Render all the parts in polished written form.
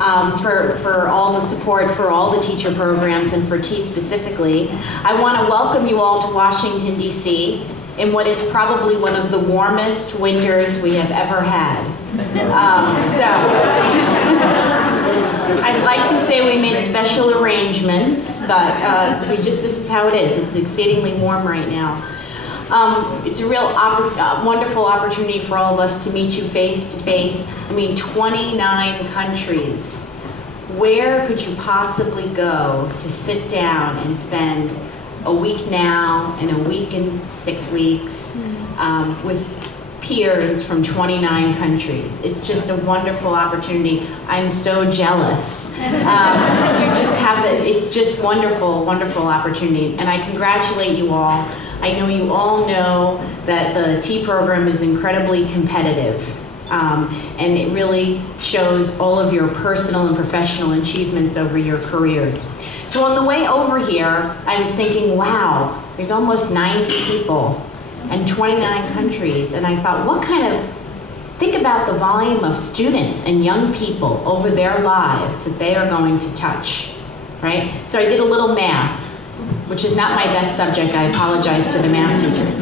for all the support for all the teacher programs and for T specifically. I want to welcome you all to Washington, D.C. in what is probably one of the warmest winters we have ever had. I'd like to say we made special arrangements, but this is how it is. It's exceedingly warm right now. It's a real wonderful opportunity for all of us to meet you face to face. I mean, 29 countries. Where could you possibly go to sit down and spend a week now and a week in 6 weeks with peers from 29 countries? It's just a wonderful opportunity. I'm so jealous. It's just wonderful, wonderful opportunity. And I congratulate you all. I know you all know that the T program is incredibly competitive. And it really shows all of your personal and professional achievements over your careers. So on the way over here, I was thinking, wow, there's almost 90 people and 29 countries. And I thought, think about the volume of students and young people over their lives that they are going to touch, right? So I did a little math, which is not my best subject. I apologize to the math teachers.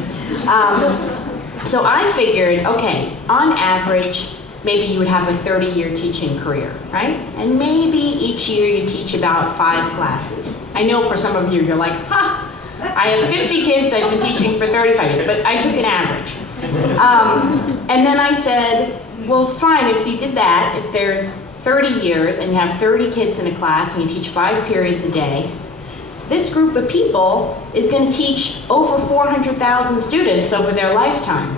So I figured, okay, on average, maybe you would have a 30-year teaching career, right? And maybe each year you teach about 5 classes. I know for some of you, you're like, ha, I have 50 kids, I've been teaching for 35 years, but I took an average. And then I said, well, fine, if you did that, if there's 30 years and you have 30 kids in a class and you teach 5 periods a day, this group of people is going to teach over 400,000 students over their lifetime.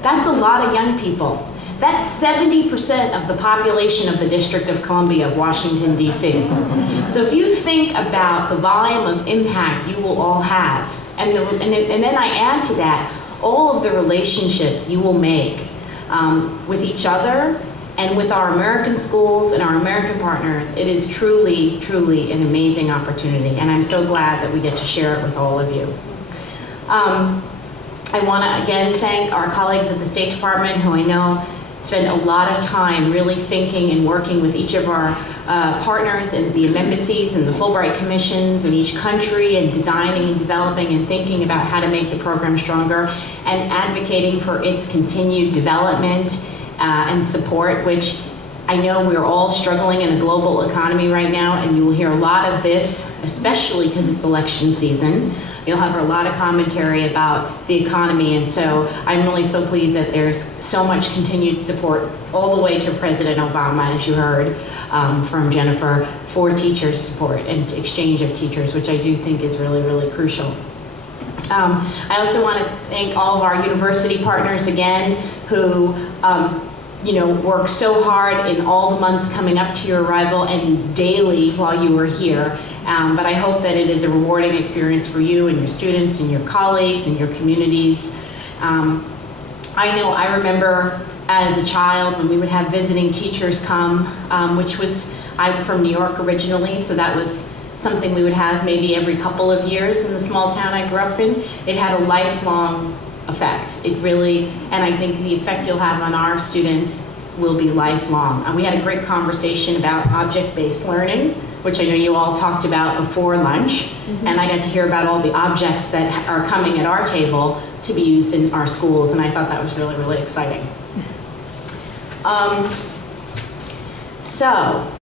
That's a lot of young people. That's 70% of the population of the District of Columbia of Washington, D.C. So if you think about the volume of impact you will all have, and then I add to that all of the relationships you will make with each other and with our American schools and our American partners, it is truly, truly an amazing opportunity, and I'm so glad that we get to share it with all of you. I want to again thank our colleagues at the State Department, who I know spend a lot of time really thinking and working with each of our partners and the embassies and the Fulbright commissions in each country, and designing and developing and thinking about how to make the program stronger and advocating for its continued development and support, which I know we're all struggling in a global economy right now, and you will hear a lot of this, especially because it's election season. You'll have a lot of commentary about the economy, and so I'm really so pleased that there's so much continued support all the way to President Obama, as you heard from Jennifer, for teacher support and exchange of teachers, which I do think is really, really crucial. I also want to thank all of our university partners again, who worked so hard in all the months coming up to your arrival and daily while you were here. But I hope that it is a rewarding experience for you and your students and your colleagues and your communities. I remember as a child when we would have visiting teachers come, I'm from New York originally, so that was something we would have maybe every couple of years in the small town I grew up in. It had a lifelong effect. It really, and I think the effect you'll have on our students will be lifelong. We had a great conversation about object-based learning, which I know you all talked about before lunch, and I got to hear about all the objects that are coming at our table to be used in our schools, and I thought that was really, really exciting. So.